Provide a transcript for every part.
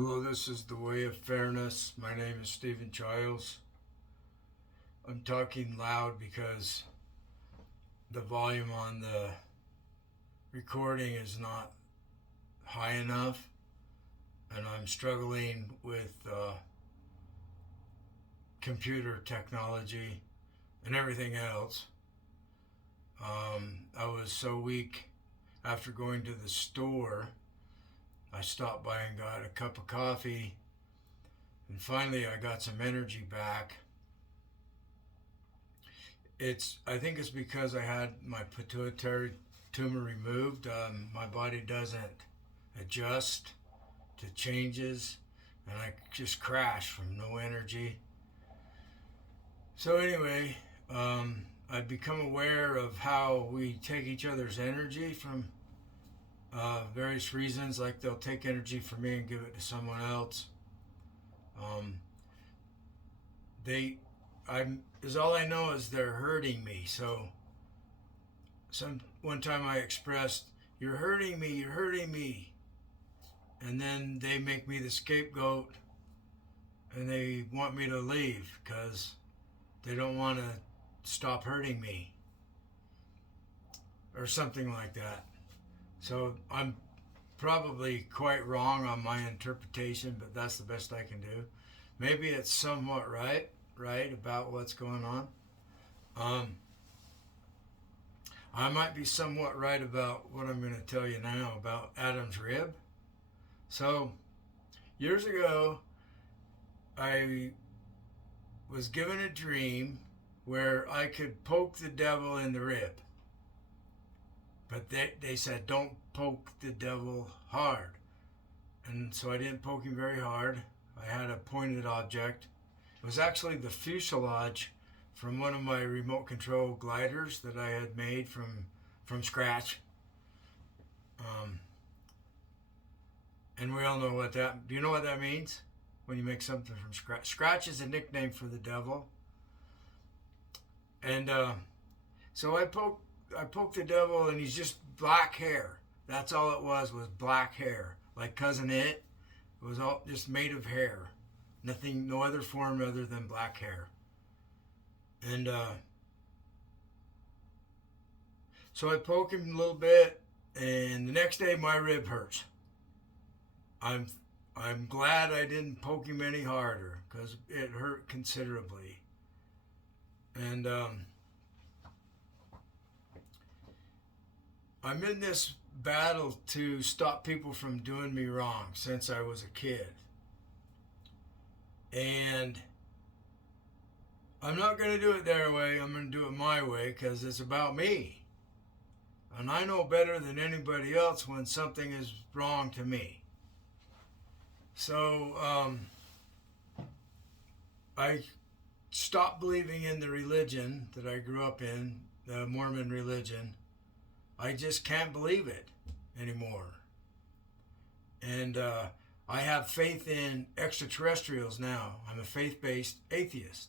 Hello, this is The Way of Fairness. My name is Stephen Childs. I'm talking loud because the volume on the recording is not high enough, and I'm struggling with computer technology and everything else. I was so weak after going to the store. I stopped by and got a cup of coffee, and finally I got some energy back. I think it's because I had my pituitary tumor removed. My body doesn't adjust to changes, and I just crash from no energy. So anyway, I've become aware of how we take each other's energy from various reasons. Like they'll take energy from me and give it to someone else. Is all I know is they're hurting me. So one time I expressed, "You're hurting me, you're hurting me," and then they make me the scapegoat, and they want me to leave because they don't want to stop hurting me, or something like that. So I'm probably quite wrong on my interpretation, but that's the best I can do. Maybe it's somewhat right about what's going on. I might be somewhat right about what I'm going to tell you now about Adam's rib. So years ago, I was given a dream where I could poke the devil in the rib. But they said, don't poke the devil hard. And so I didn't poke him very hard. I had a pointed object. It was actually the fuselage from one of my remote control gliders that I had made from scratch. And we all know what that, do you know what that means? When you make something from scratch. Scratch is a nickname for the devil. And so I poked the devil, and he's just black hair. That's all it was black hair. Like Cousin It. It was all just made of hair. Nothing, no other form other than black hair. And so I poke him a little bit, and the next day my rib hurts. I'm glad I didn't poke him any harder, because it hurt considerably. And I'm in this battle to stop people from doing me wrong since I was a kid. And I'm not going to do it their way. I'm going to do it my way, because it's about me. And I know better than anybody else when something is wrong to me. So I stopped believing in the religion that I grew up in, the Mormon religion. I just can't believe it anymore. And I have faith in extraterrestrials now. I'm a faith-based atheist.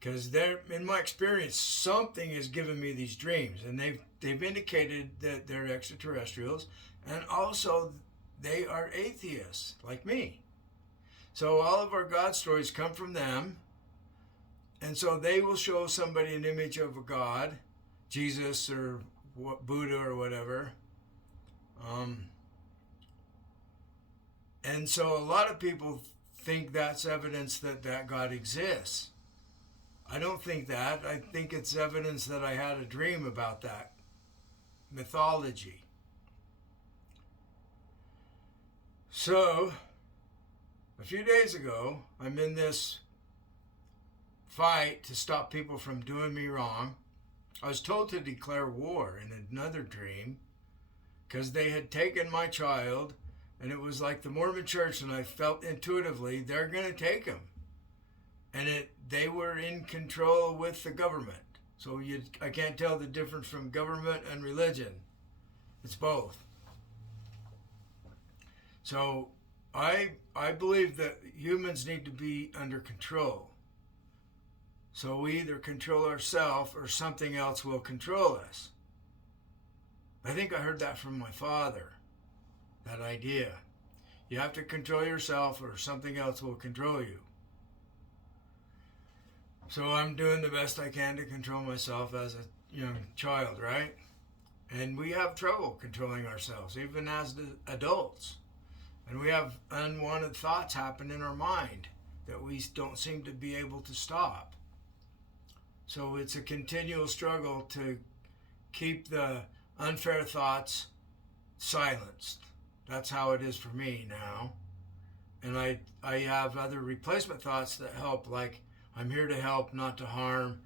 Because in my experience, something has given me these dreams. And they've indicated that they're extraterrestrials. And also, they are atheists, like me. So all of our God stories come from them. And so they will show somebody an image of a God, Jesus or Buddha or whatever. And so a lot of people think that's evidence that God exists. I don't think that. I think it's evidence that I had a dream about that mythology. So, a few days ago, I'm in this fight to stop people from doing me wrong. I was told to declare war in another dream because they had taken my child, and it was like the Mormon church, and I felt intuitively they're going to take him. And they were in control with the government. So I can't tell the difference from government and religion. It's both. So I believe that humans need to be under control. So we either control ourselves or something else will control us. I think I heard that from my father, that idea. You have to control yourself or something else will control you. So I'm doing the best I can to control myself as a young child, right? And we have trouble controlling ourselves, even as adults. And we have unwanted thoughts happen in our mind that we don't seem to be able to stop. So it's a continual struggle to keep the unfair thoughts silenced. That's how it is for me now. And I have other replacement thoughts that help, like I'm here to help, not to harm.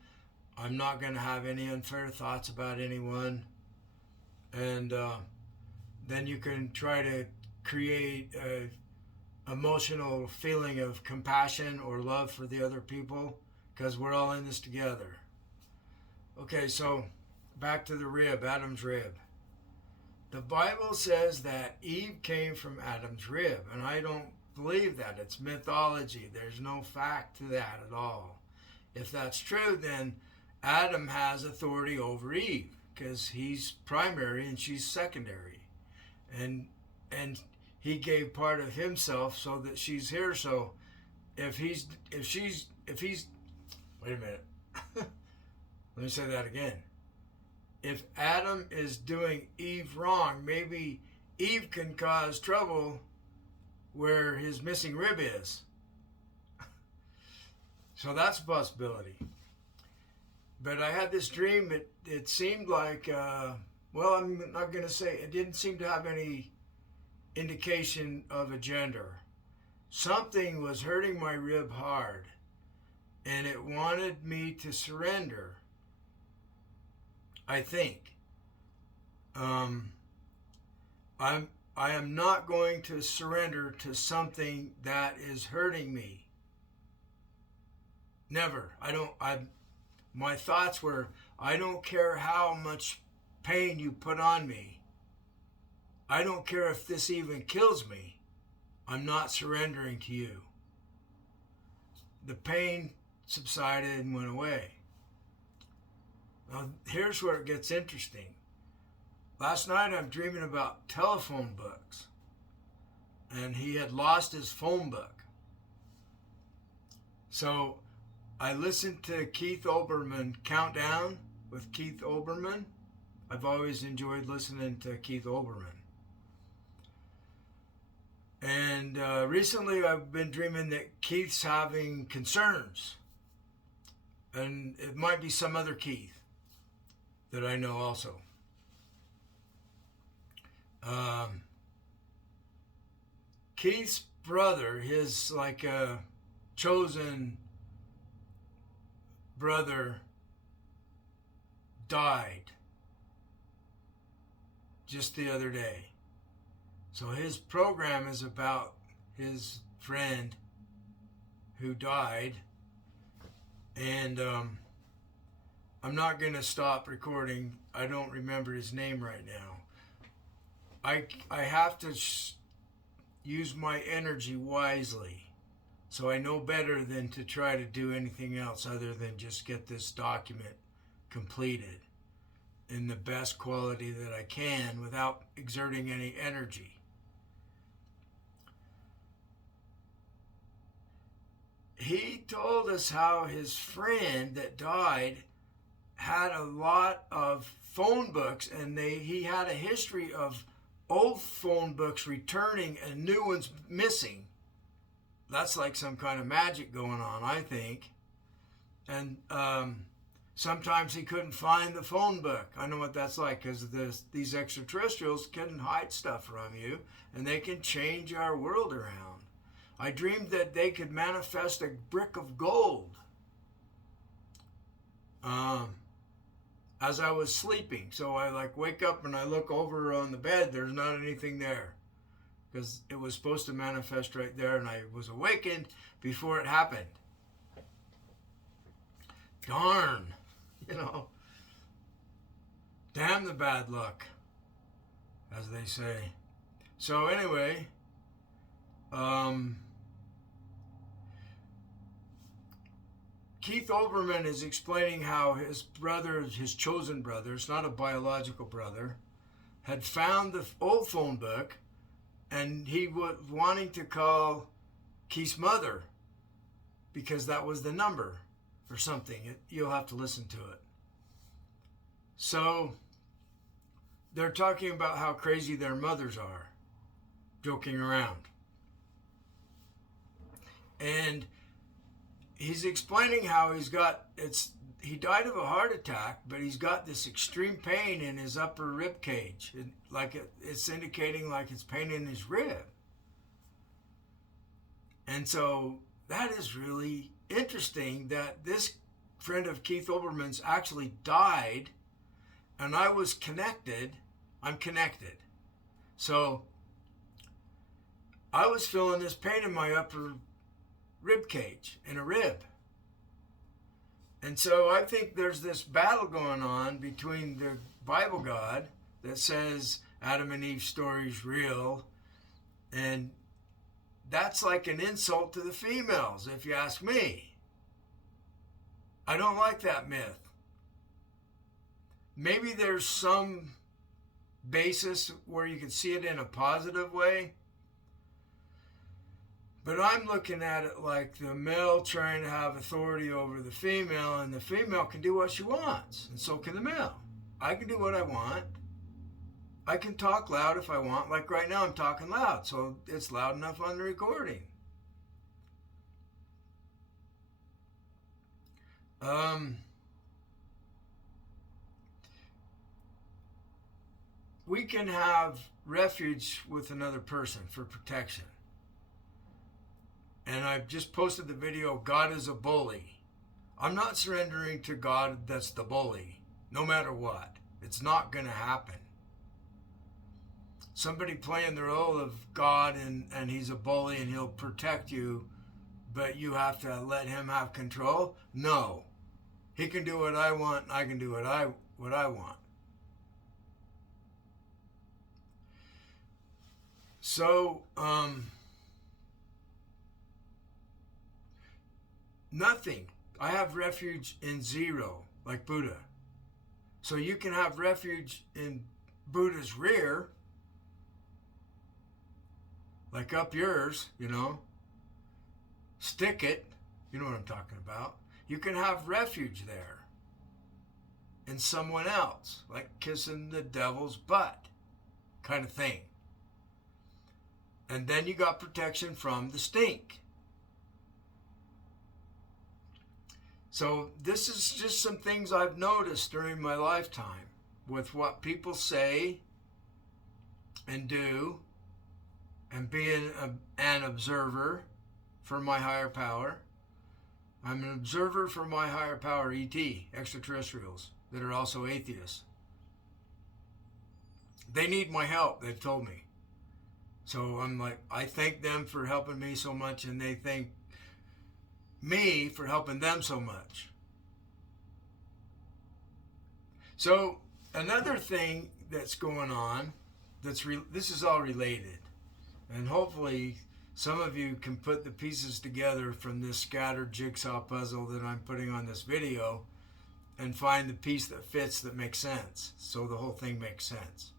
I'm not going to have any unfair thoughts about anyone. And then you can try to create a emotional feeling of compassion or love for the other people, because we're all in this together. Okay, so back to the rib, Adam's rib. The Bible says that Eve came from Adam's rib, and I don't believe that. It's mythology. There's no fact to that at all. If that's true, then Adam has authority over Eve, because he's primary and she's secondary. And he gave part of himself so that she's here. So if he's wait a minute. Let me say that again. If Adam is doing Eve wrong, maybe Eve can cause trouble where his missing rib is. So that's a possibility. But I had this dream. It seemed like, well, I'm not going to say, it didn't seem to have any indication of a gender. Something was hurting my rib hard, and it wanted me to surrender, I think. I am not going to surrender to something that is hurting me. Never. My thoughts were, I don't care how much pain you put on me. I don't care if this even kills me. I'm not surrendering to you. The pain subsided and went away. Now, here's where it gets interesting. Last night I'm dreaming about telephone books, and he had lost his phone book. So I listened to Keith Olbermann Countdown with Keith Olbermann. I've always enjoyed listening to Keith Olbermann. And recently I've been dreaming that Keith's having concerns. And it might be some other Keith that I know also. Keith's brother, his like chosen brother, died just the other day. So his program is about his friend who died, and I'm not going to stop recording. I don't remember his name right now. I have to use my energy wisely, so I know better than to try to do anything else other than just get this document completed in the best quality that I can without exerting any energy. He told us how his friend that died had a lot of phone books, and he had a history of old phone books returning and new ones missing. That's like some kind of magic going on, I think. And sometimes he couldn't find the phone book. I know what that's like, because these extraterrestrials can hide stuff from you, and they can change our world around. I dreamed that they could manifest a brick of gold as I was sleeping. So I wake up and I look over on the bed. There's not anything there, because it was supposed to manifest right there, and I was awakened before it happened. Darn, damn the bad luck, as they say. So anyway, Keith Olbermann is explaining how his brother, his chosen brother, it's not a biological brother, had found the old phone book And he was wanting to call Keith's mother because that was the number or something. You'll have to listen to it. So they're talking about how crazy their mothers are, joking around. And he's explaining how he died of a heart attack, but he's got this extreme pain in his upper rib cage. It's indicating like it's pain in his rib. And so that is really interesting that this friend of Keith Olbermann's actually died, and I was connected. I'm connected. So I was feeling this pain in my upper rib cage, in a rib. And so I think there's this battle going on between the Bible God that says Adam and Eve's story is real, and that's like an insult to the females, if you ask me. I don't like that myth. Maybe there's some basis where you can see it in a positive way, but I'm looking at it like the male trying to have authority over the female, and the female can do what she wants, and so can the male. I can do what I want. I can talk loud if I want. Like right now I'm talking loud, so it's loud enough on the recording. We can have refuge with another person for protection. And I've just posted the video, God is a bully. I'm not surrendering to God that's the bully, no matter what. It's not going to happen. Somebody playing the role of God and he's a bully and he'll protect you, but you have to let him have control? No. He can do what I want, and I can do what I want. So, nothing. I have refuge in zero, like Buddha. So you can have refuge in Buddha's rear, like up yours, stick it, you know what I'm talking about. You can have refuge there in someone else, like kissing the devil's butt kind of thing. And then you got protection from the stink. So this is just some things I've noticed during my lifetime with what people say and do, and being an observer for my higher power. I'm an observer for my higher power, ET, extraterrestrials, that are also atheists. They need my help, they've told me. So I'm like, I thank them for helping me so much, and they thank me for helping them so much. So another thing that's going on, this is all related, and hopefully some of you can put the pieces together from this scattered jigsaw puzzle that I'm putting on this video and find the piece that fits, that makes sense, so the whole thing makes sense.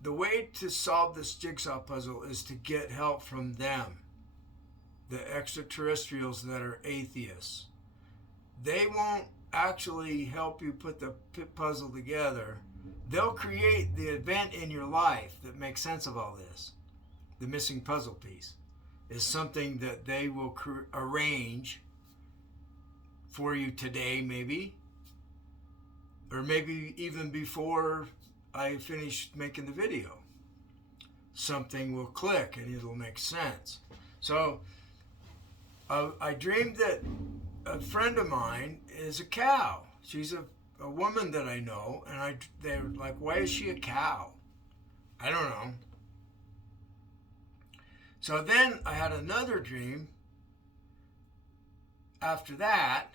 The way to solve this jigsaw puzzle is to get help from them, the extraterrestrials that are atheists. They won't actually help you put the puzzle together. They'll create the event in your life that makes sense of all this. The missing puzzle piece is something that they will arrange for you today, maybe, or maybe even before I finish making the video. Something will click and it'll make sense. So I dreamed that a friend of mine is a cow. She's a woman that I know, and they're like, why is she a cow? I don't know. So then I had another dream after that,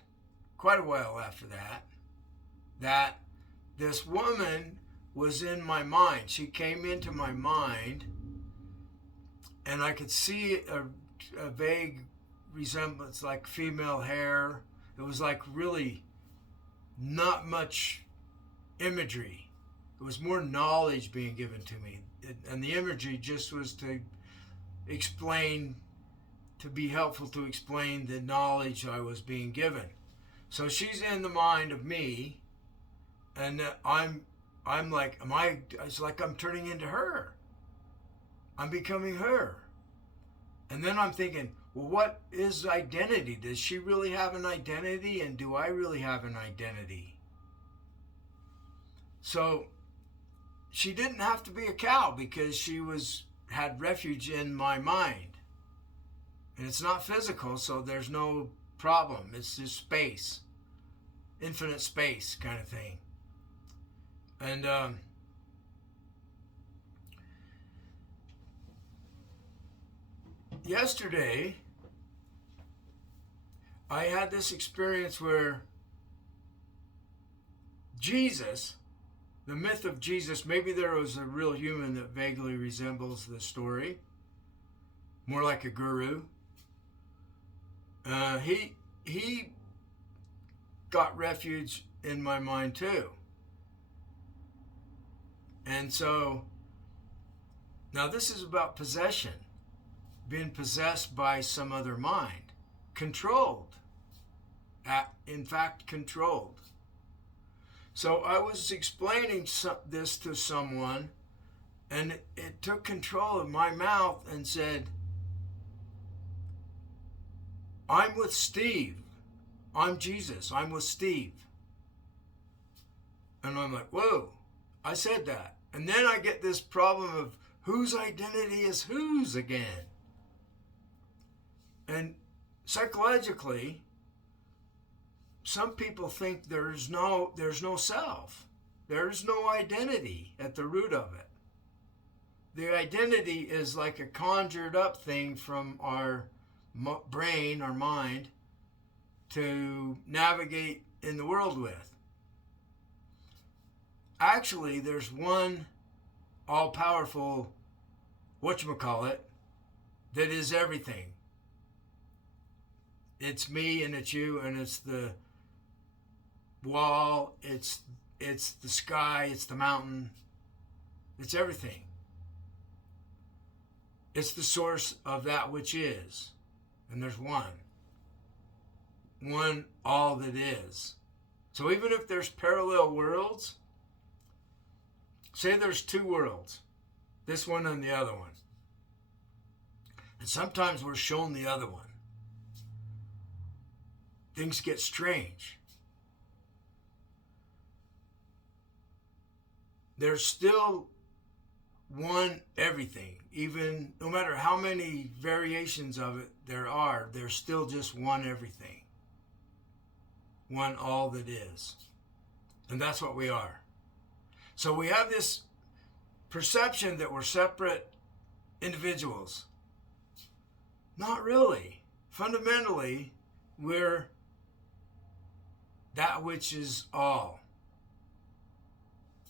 quite a while after that this woman was in my mind. She came into my mind, and I could see a vague resemblance, like female hair. It was like really not much imagery. It was more knowledge being given to me. And the imagery just was to explain, to be helpful to explain the knowledge I was being given. So she's in the mind of me, and I'm like, it's like I'm turning into her. I'm becoming her. And then I'm thinking, well, what is identity? Does she really have an identity? And do I really have an identity? So she didn't have to be a cow because she had refuge in my mind. And it's not physical, so there's no problem. It's just space. Infinite space kind of thing. And yesterday, I had this experience where Jesus, the myth of Jesus, maybe there was a real human that vaguely resembles the story, more like a guru. He got refuge in my mind too. And so, now this is about possession, being possessed by some other mind, controlled, in fact controlled. So I was explaining this to someone, and it took control of my mouth and said, I'm with Steve. I'm Jesus. I'm with Steve. And I'm like, whoa, I said that. And then I get this problem of whose identity is whose again. And psychologically, some people think there's no self. There's no identity at the root of it. The identity is like a conjured up thing from our brain, our mind, to navigate in the world with. Actually, there's one all-powerful whatchamacallit that is everything. It's me and it's you and it's the wall, it's the sky, it's the mountain, it's everything. It's the source of that which is. And there's one all that is. So even if there's parallel worlds, say there's two worlds, this one and the other one, and sometimes we're shown the other one, things get strange. There's still one everything. Even no matter how many variations of it there are, there's still just one everything. One all that is. And that's what we are. So we have this perception that we're separate individuals. Not really. Fundamentally, we're that which is all.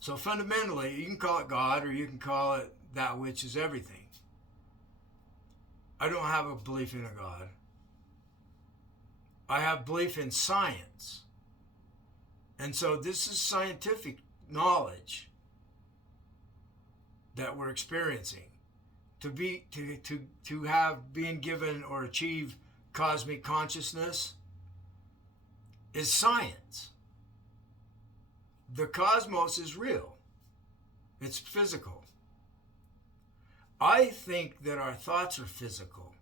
So fundamentally, you can call it God or you can call it that which is everything. I don't have a belief in a God. I have belief in science. And so this is scientific knowledge that we're experiencing. To have been given or achieve cosmic consciousness is science. The cosmos is real. It's physical. I think that our thoughts are physical,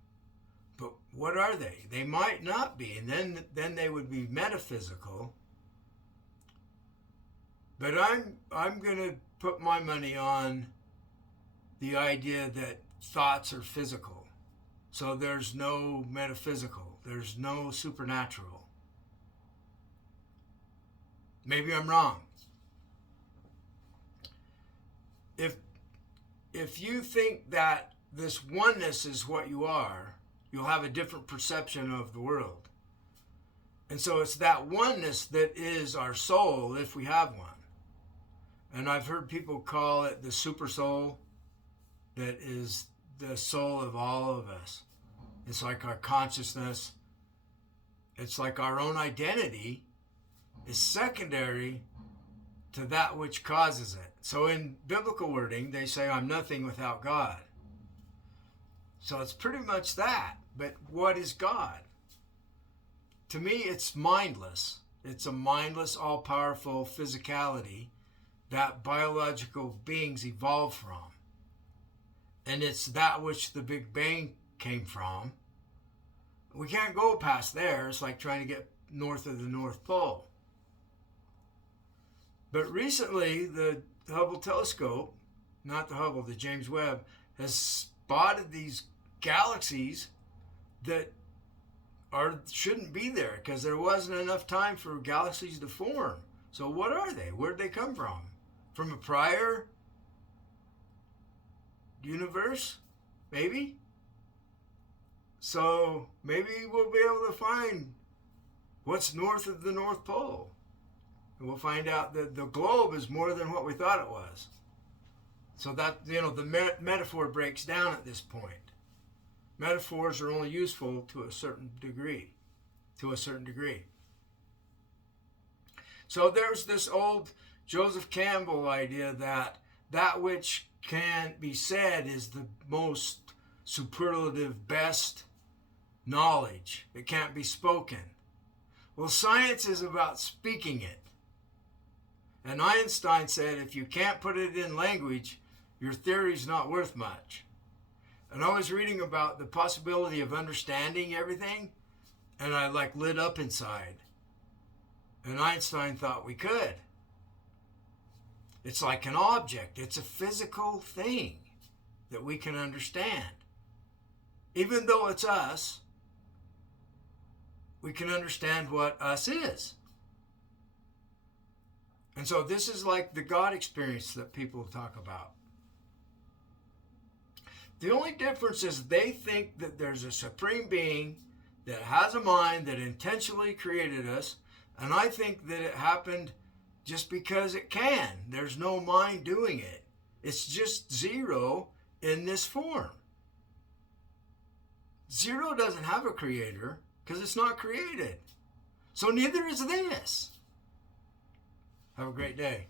but what are they? They might not be, and then they would be metaphysical. But I'm going to put my money on the idea that thoughts are physical. So there's no metaphysical. There's no supernatural. Maybe I'm wrong. If you think that this oneness is what you are, you'll have a different perception of the world. And so it's that oneness that is our soul, if we have one. And I've heard people call it the super soul, that is the soul of all of us. It's like our consciousness. It's like our own identity is secondary to that which causes it. So in biblical wording, they say, I'm nothing without God. So it's pretty much that. But what is God? To me, it's mindless. It's a mindless, all-powerful physicality that biological beings evolved from. And it's that which the Big Bang came from. We can't go past there. It's like trying to get north of the North Pole. But recently, the Hubble telescope, not the Hubble, the James Webb, has spotted these galaxies that shouldn't be there because there wasn't enough time for galaxies to form. So what are they? Where'd they come from? From a prior universe? Maybe? So maybe we'll be able to find what's north of the North Pole. And we'll find out that the globe is more than what we thought it was. So that, the metaphor breaks down at this point. Metaphors are only useful to a certain degree. So there's this old Joseph Campbell idea that which can be said is the most superlative, best knowledge. It can't be spoken. Well, science is about speaking it. And Einstein said, if you can't put it in language, your theory's not worth much. And I was reading about the possibility of understanding everything, and I lit up inside. And Einstein thought we could. It's like an object. It's a physical thing that we can understand. Even though it's us, we can understand what us is. And so this is like the God experience that people talk about. The only difference is they think that there's a supreme being that has a mind that intentionally created us, and I think that it happened just because it can. There's no mind doing it. It's just zero in this form. Zero doesn't have a creator because it's not created. So neither is this. Have a great day.